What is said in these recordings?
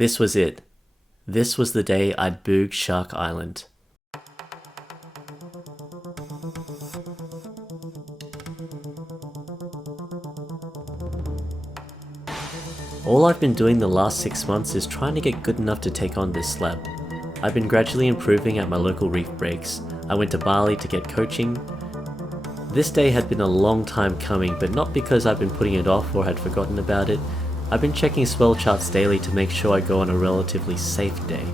This was it. This was the day I'd boog Shark Island. All I've been doing the last 6 months is trying to get good enough to take on this slab. I've been gradually improving at my local reef breaks. I went to Bali to get coaching. This day had been a long time coming, but not because I've been putting it off or had forgotten about it. I've been checking swell charts daily to make sure I go on a relatively safe day.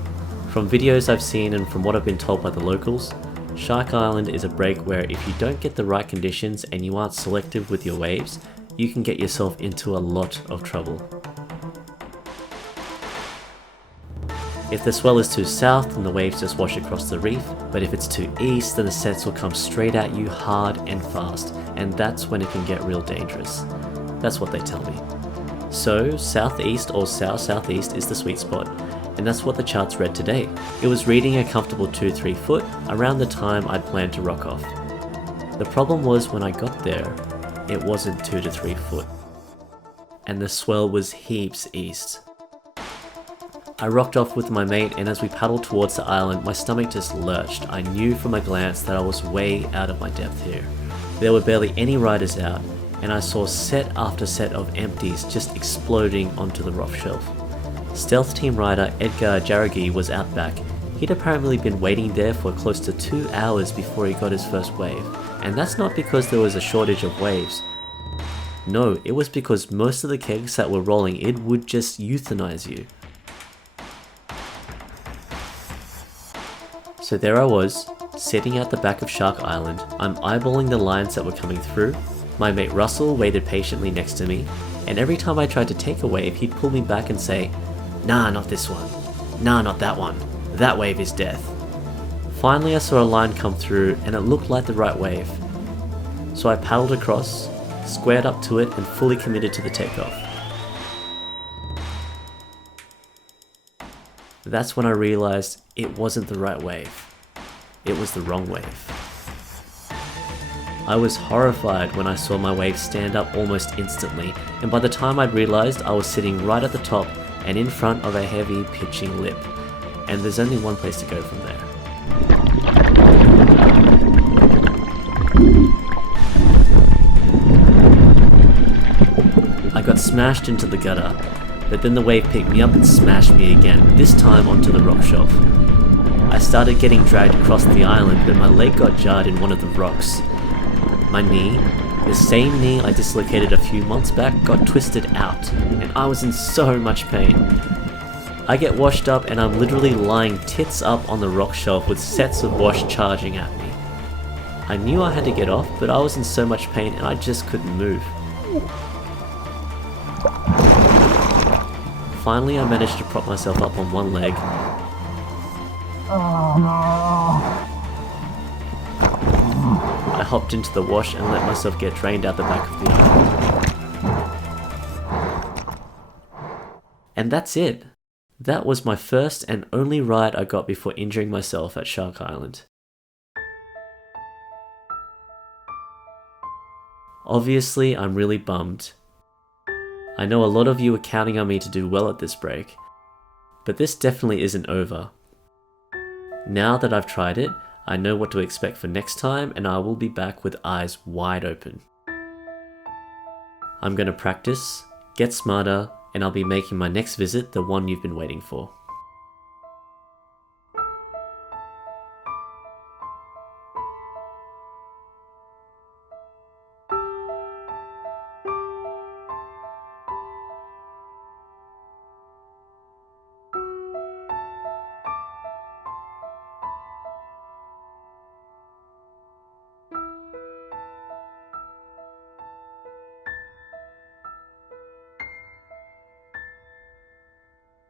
From videos I've seen and from what I've been told by the locals, Shark Island is a break where if you don't get the right conditions and you aren't selective with your waves, you can get yourself into a lot of trouble. If the swell is too south, then the waves just wash across the reef, but if it's too east, then the sets will come straight at you hard and fast, and that's when it can get real dangerous. That's what they tell me. So, southeast or south-southeast is the sweet spot, and that's what the charts read today. It was reading a comfortable 2-3 foot, around the time I'd planned to rock off. The problem was when I got there, it wasn't 2 to 3 foot, and the swell was heaps east. I rocked off with my mate, and as we paddled towards the island, my stomach just lurched. I knew from a glance that I was way out of my depth here. There were barely any riders out, and I saw set after set of empties just exploding onto the rough shelf. Stealth team rider Edgar Jaragi was out back. He'd apparently been waiting there for close to 2 hours before he got his first wave, and that's not because there was a shortage of waves. No, it was because most of the kegs that were rolling in would just euthanize you. So there I was, sitting at the back of Shark Island. I'm eyeballing the lines that were coming through. My mate Russell waited patiently next to me, and every time I tried to take a wave, he'd pull me back and say, "Nah, not this one. Nah, not that one. That wave is death." Finally I saw a line come through and it looked like the right wave. So I paddled across, squared up to it and fully committed to the takeoff. That's when I realized it wasn't the right wave. It was the wrong wave. I was horrified when I saw my wave stand up almost instantly, and by the time I'd realized I was sitting right at the top and in front of a heavy pitching lip, and there's only one place to go from there. I got smashed into the gutter, but then the wave picked me up and smashed me again, this time onto the rock shelf. I started getting dragged across the island, but my leg got jarred in one of the rocks. My knee, the same knee I dislocated a few months back, got twisted out, and I was in so much pain. I get washed up and I'm literally lying tits up on the rock shelf with sets of wash charging at me. I knew I had to get off, but I was in so much pain and I just couldn't move. Finally, I managed to prop myself up on one leg. Oh no! I hopped into the wash and let myself get drained out the back of the island. And that's it. That was my first and only ride I got before injuring myself at Shark Island. Obviously, I'm really bummed. I know a lot of you are counting on me to do well at this break, but this definitely isn't over. Now that I've tried it, I know what to expect for next time, and I will be back with eyes wide open. I'm going to practice, get smarter, and I'll be making my next visit the one you've been waiting for.